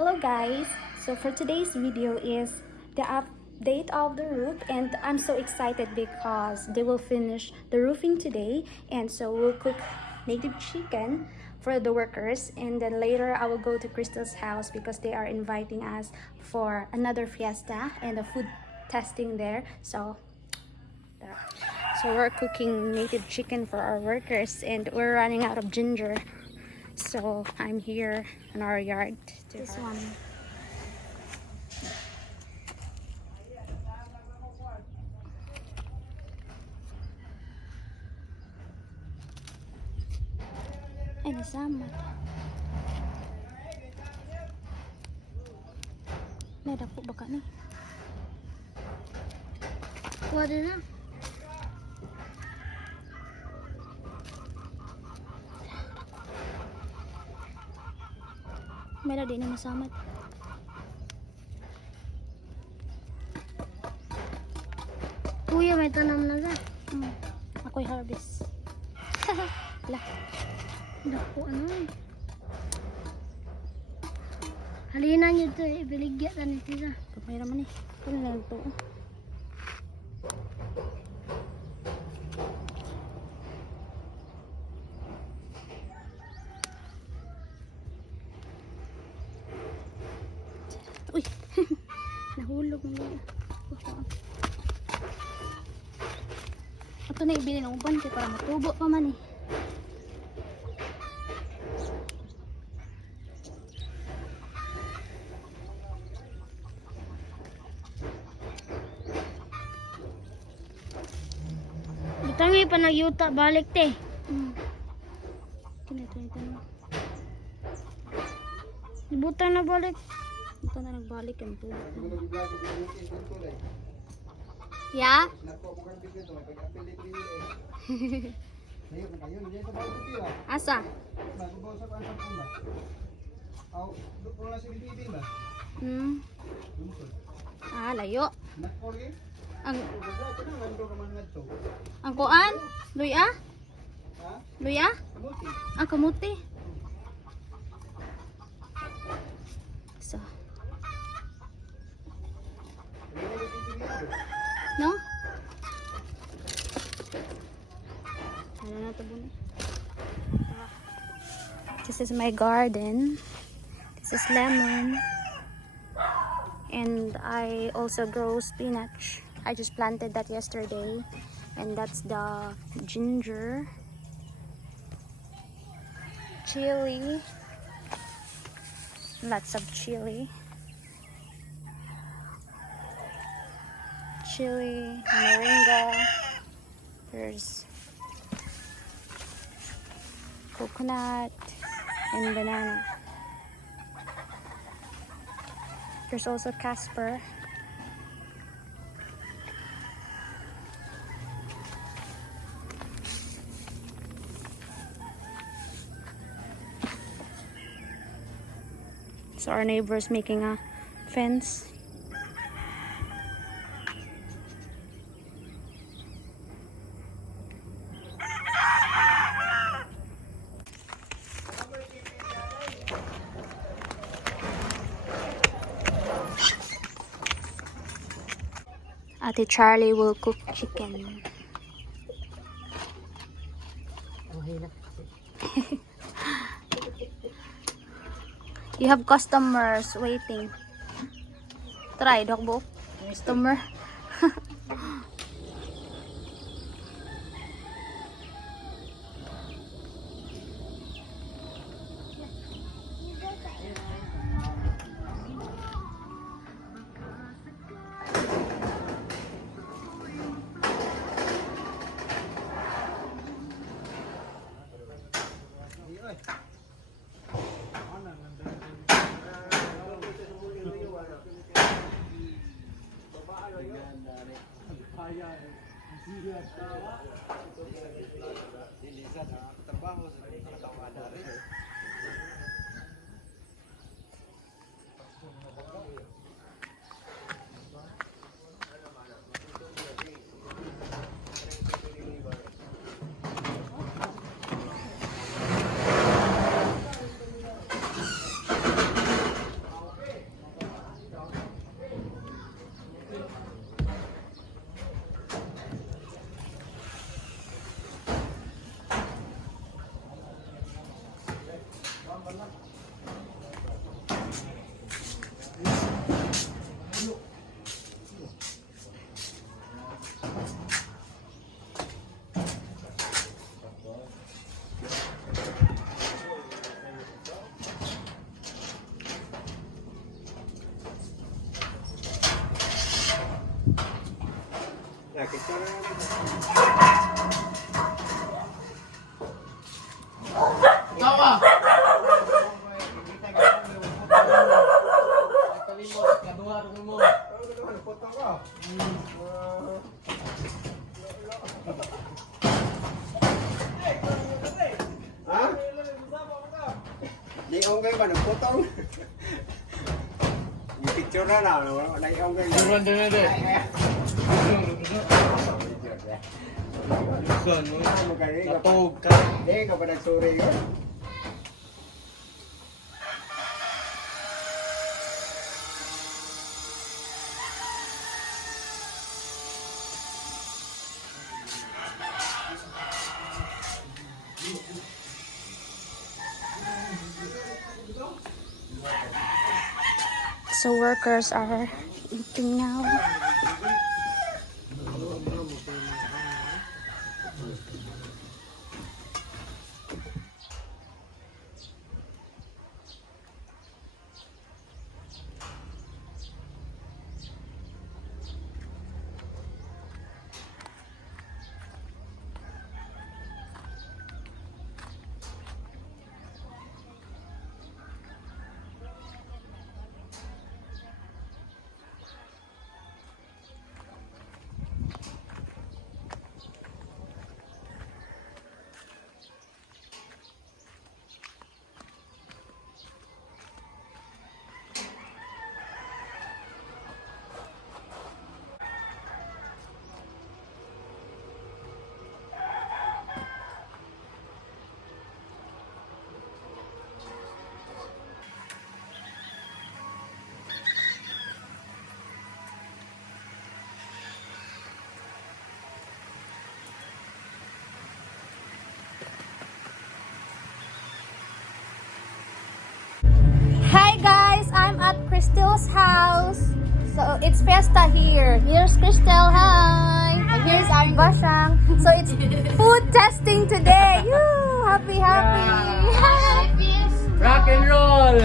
Hello guys, so for today's video is the update of the roof, and I'm so excited because they will finish the roofing today, and so we'll cook native chicken for the workers, and then later I will go to Crystal's house because they are inviting us for another fiesta and a food testing there. So we're cooking native chicken for our workers, and we're running out of ginger. So I'm here in our yard. This one. Ay, nasama. May dako ba ka ni? Wala na. Meron din na masamat. Kuya, may tanam na ka. Ako'y harvest. Lah. Dako ano eh. Halina nyo ito eh. Ibiligya ka ni sila. Kapay naman eh. Kano lang ito. Uy! Nahulog mo yun. Ito na ibili ng uban kaya para matubo pa man eh. Butangi pa nagyuta balik te. Kaya ito na. Ibutang na balik. Ito na nagbalik yung tubo. Ya? Asa? Ah, layo. Ang kuan? Luya? Luya? Ang kamuti. So. No? Ano na ito buni? This is my garden. This is lemon. And I also grow spinach. I just planted that yesterday. And that's the ginger. Chili. Lots of chili. Chili, moringa. There's coconut and banana. There's also Casper. So our neighbor's making a fence. Ate Charlie will cook chicken. You have customers waiting. Try, Dokbo. Customer. Tawa! Đi ông cái mà đừng có tông. Những picture đó nào đây ông cái. Turun dulu deh. Bukan, satu kan. Dia kepada sore kan. So workers are eating now. Hi guys, I'm at Crystal's house. So it's Fiesta here. Here's Crystal, hi. And here's our Bashang. So it's food testing today. Yoo, happy. Rock and roll.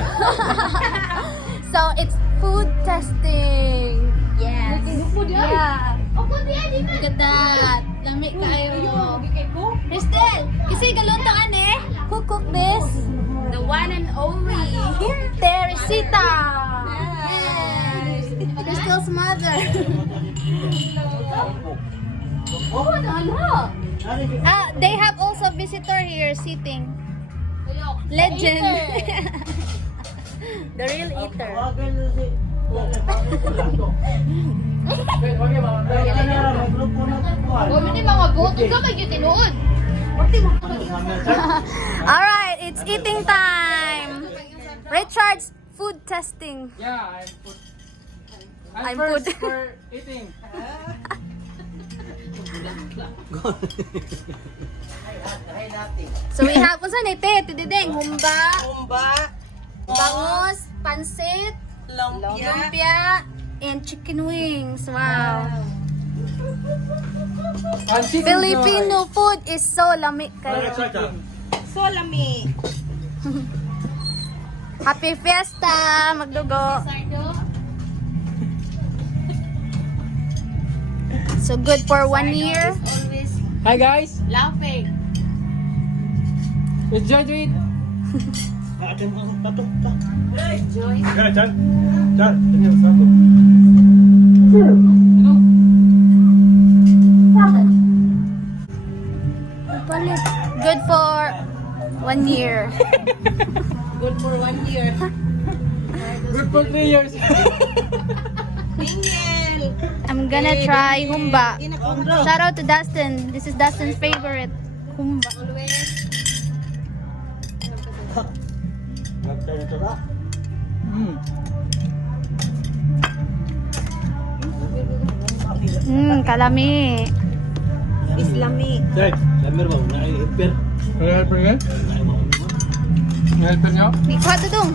So it's food testing. Yes. Yeah. Look at that. Lami kayo. Crystal, kasi galuntaan eh. Who cooked this? The one and only Teresita. Yes. Crystal's mother. They have also visitor here sitting. Legend. The real eater. Alright, it's eating time. Richard's food testing. Yeah, I'm I'm first food. for eating. So we have, what's on ite? Tidideng, humba, Umba, bangus, pansit, lumpia, lumpia, and chicken wings. Wow. Filipino food is so lami kayo. solami. Happy Fiesta! Magdugo! So good for 1 year. Hi guys, Laughing. enjoy to eat. Good for 1 year. Good for 1 year. Good for 3 years. Mingel. I'm gonna try humba. Shout out to Dustin. This is Dustin's favorite. Humba. Kalami. Islami. Helper yan? Helper nyo? Ikuha to dong.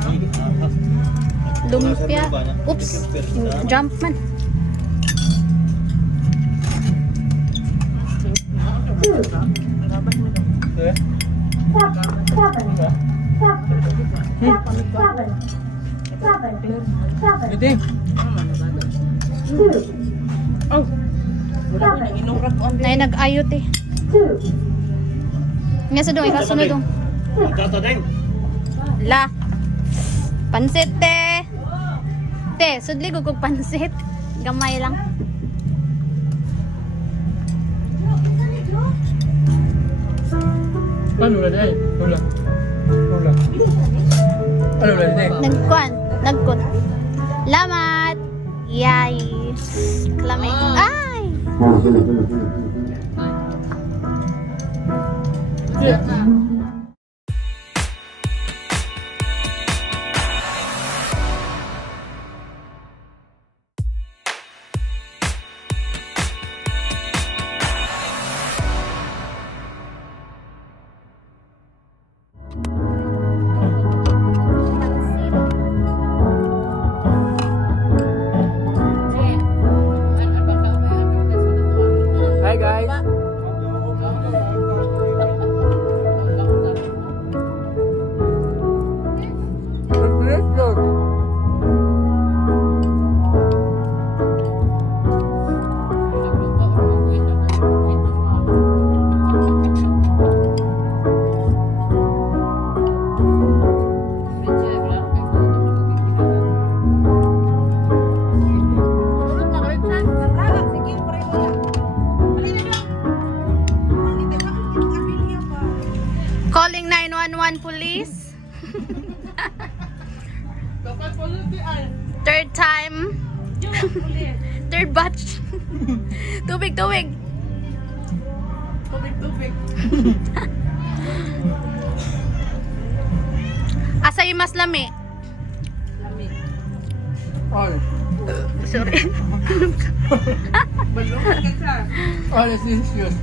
Lumpia. Oops. Jump man. Eating. Oh. Nay nag-ayot eh. Nga sa dong, ikasunod dong. La. Pansit te. Te, sudli ko kog pansit. Gamay lang. Ano na day? Wala. Wala. Ano na day? Nagkon. Lamat. Yay. Klamay. Ay. Hi guys. Let's go. Calling 911 police. Third time. Third batch. Tubig. Asa yung mas lami? All. Sorry. All is issues.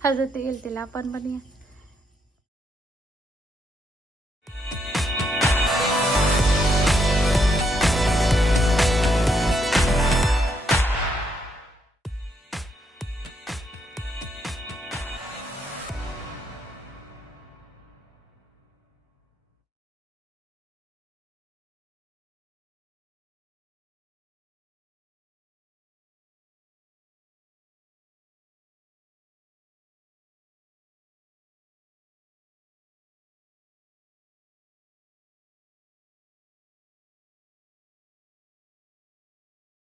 Halo tiil, tilapan ba niya?